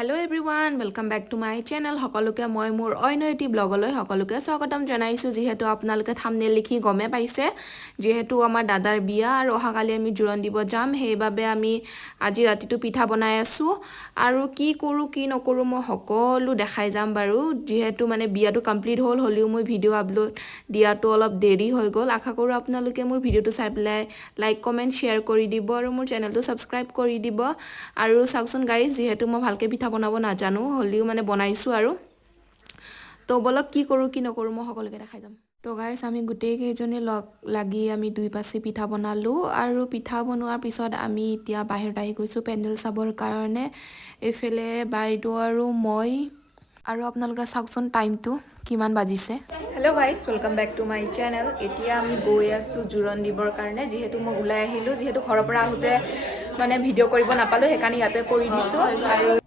Hello everyone, welcome back to my channel. সকলোকে মই মোৰ অন্য এটি ব্লগলৈ সকলোকে স্বাগতম জনাইছো যেহেতু আপোনালোকে থাম্বনেল লিখি গমে পাইছে যেহেতু আমাৰ দাদাৰ বিয়া আৰু অহাকালি আমি জোৰণ দিব যাম সেইবাবে আমি আজি ৰাতিটো পিঠা বনাই আছো আৰু কি কৰো কি নকৰো মই সকলো দেখাই যাম বাৰু যেহেতু মানে বিয়াটো কমপ্লিট হ'ল হলিও মই ভিডিও আপলোড দিয়াটো অলপ দেৰি হৈ গ'ল আশা কৰো আপোনালোকে মোৰ ভিডিওটো চাই পেলাই লাইক কমেন্ট শেয়াৰ কৰি দিব আৰু মোৰ চেনেলটো সাবস্ক্ৰাইব কৰি দিব আৰু চাওকচোন গাইজ যেহেতু মই ভালকে পিঠা বনাব নাজানো হলিও মানে বনাইছো আৰু তো বলক কি কৰো কি নকৰো মই সকলোকে দেখাই যাম তো গাইজ আমি গোটেই কেইজনে লাগি আমি দুই পাছে পিঠা বনালো আৰু পিঠা বনোৱাৰ পিছত আমি এতিয়া বাহিৰত আহি গৈছো পেন্ডেল চাবৰ কাৰণে এফালে বাইদেউ আৰু মই আৰু আপোনালোকে চাওকচোন টাইমটো কিমান বাজিছে hello' guys welcome back to my channel এতিয়া আমি গৈ আছো জোৰণ দিবৰ কাৰণে যেহেতু মই ওলাই আহিলো যেহেতু ঘৰৰ পৰা আহোতে মানে ভিডিঅ' কৰিব নাপালো সেইকাৰণে ইয়াতে কৰি দিছো আৰু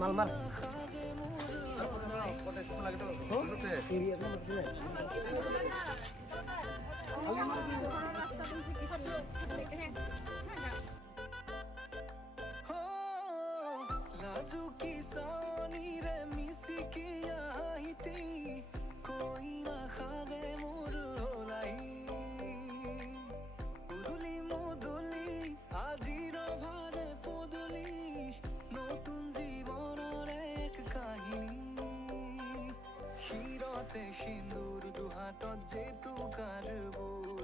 মালমার राजू की सोनी रे मिसी की आई थी कोई ना खाजे मोर होलाई उदुली मुदुली आजिर भारे पुदुली নতুন জীবনের এক কাহিনী হিরতে সিন্দুর দুহাতত যেতু কারবুল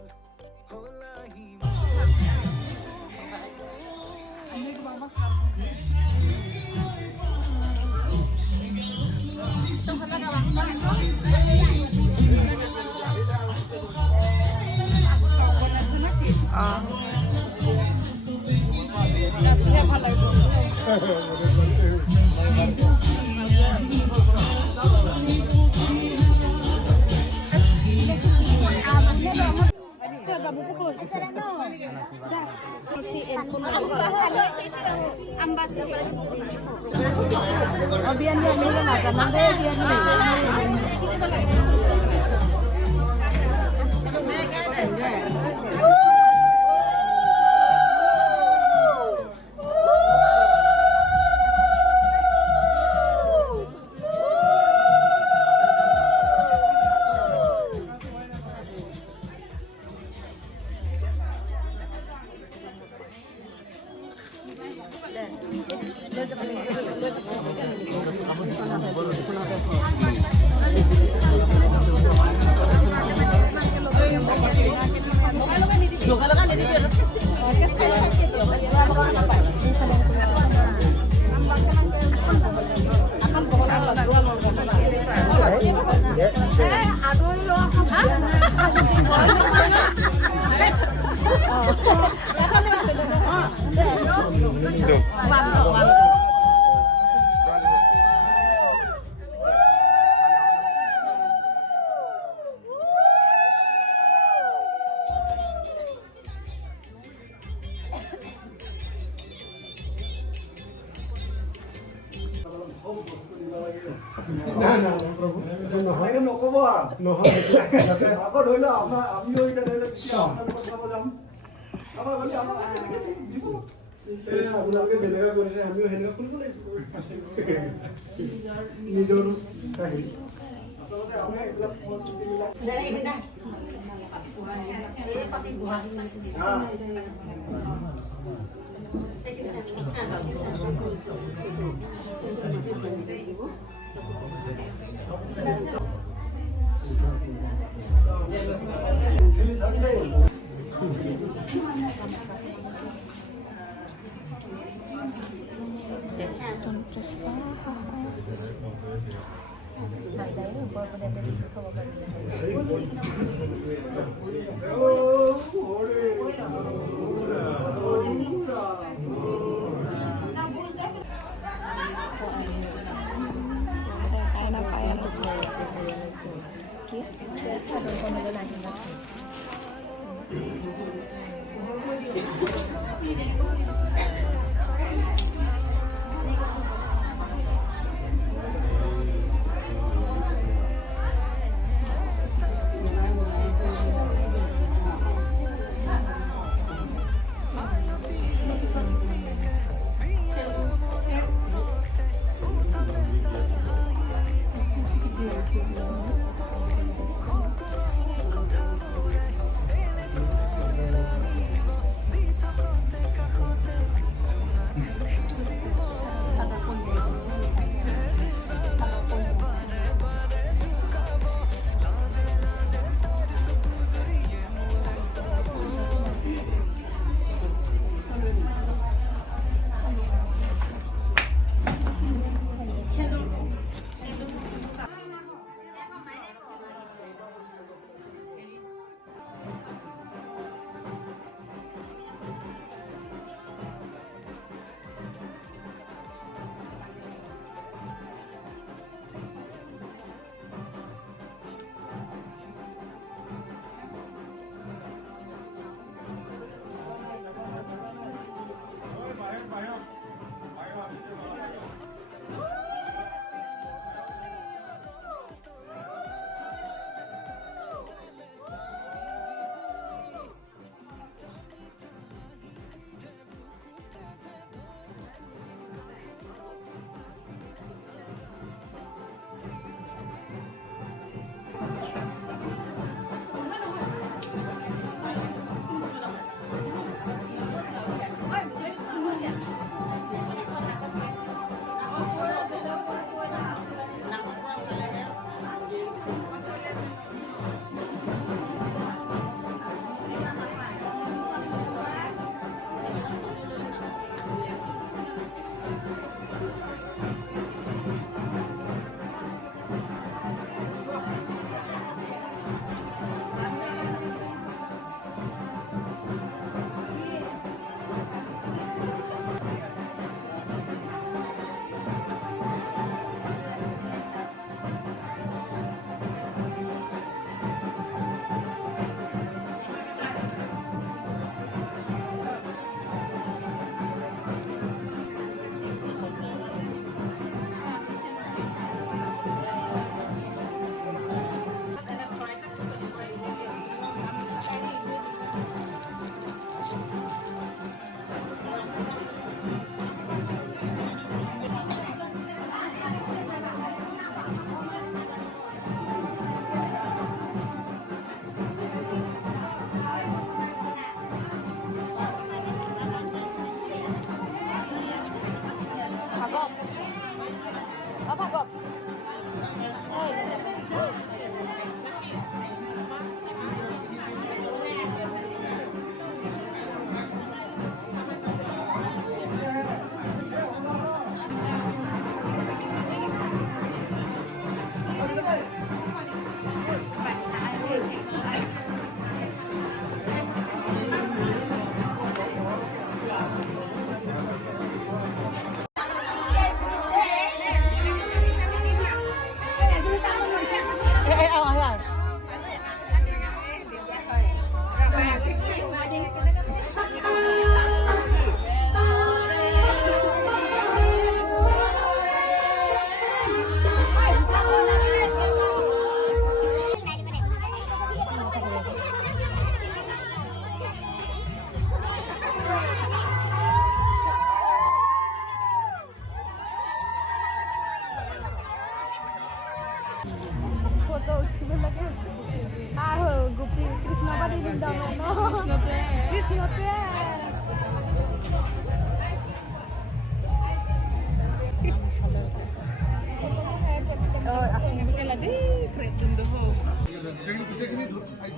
হোলাহি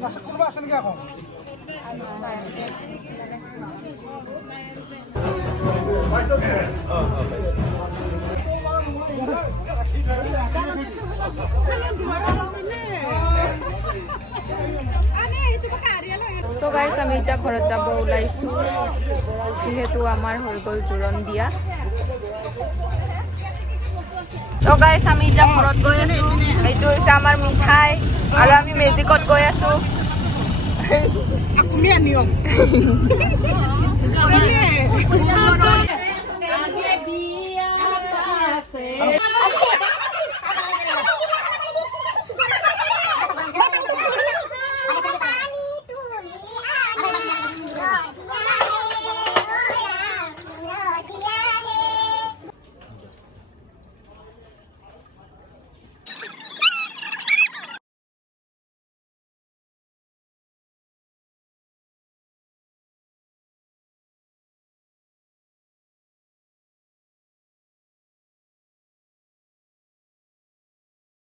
Nasa kurba saan nga ako? তো গাইছ আমি এতিয়া ঘৰত যাব ওলাইছো যিহেতু আমাৰ হৈ গ'ল জোৰণ দিয়া তো গাইছ আমি এতিয়া ঘৰত গৈ আছো এইটো হৈছে আমাৰ মিঠাই আৰু আমি মেজিকত গৈ আছো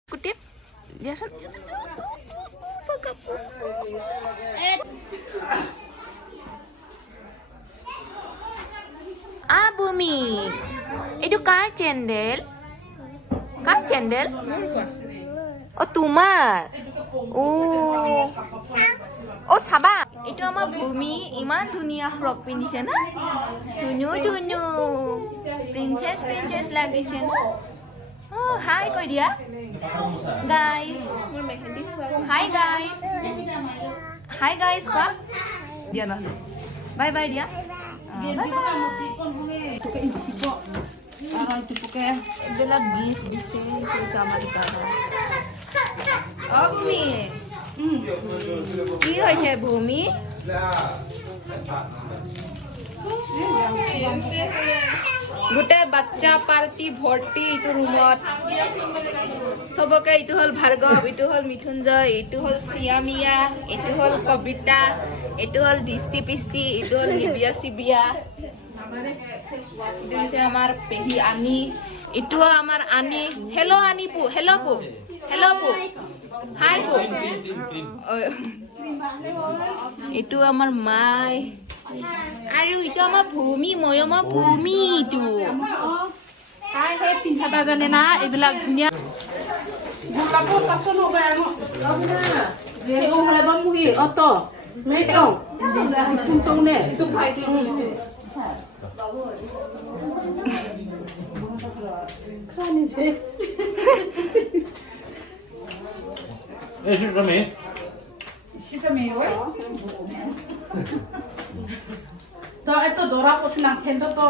kutip diasun Bumi itu car cendel oh tumar oh sabah itu ama Bumi iman dunia frog pindise na tunyu princess lagi sih oh hi koi dia guys hi guys kok dia nah bye bye dia bye bye adalah gift di sini sama di sana oh Bumi কি হৈছে Bumi গোটেই বাচ্চা party ভৰ্তি ইটো ৰুমত সবকে ইটো হল ভাৰ্গৱ ইটো হল মিথুঞ্জয় ইটো হল সিয়ামিয়া ইটো হল কবিতা ইটো হল দৃষ্টি পিষ্টি ইটো হল নিবিয়া চিবিয়া ইটো হৈছে আমাৰ পেহী আনি ইটো আমাৰ আনি হেল্ল' আনি পু হেল্ল' পু হাই পু ইটো আমাৰ মাই আৰু ইটো আমাৰ ভূমি ময়মৰ ভূমি ইটো তাই সেই পিন্ধাবা জানে না এইবিলাক ধুনীয়া কাপোৰ কাপোৰ নবাই যে ওমলে বামুহি অত মেটং তুমতংনে তু ভাইটি খানি যে Eso também. তো এত দৰা পছি নাম খেন্দ তো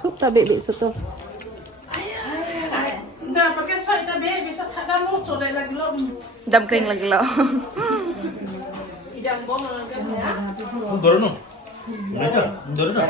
Suka bebek soto. Dah pakai soy dah bebek bisa ada mau soda lagi lo. dam kering lagi lo Dorno. Dorno.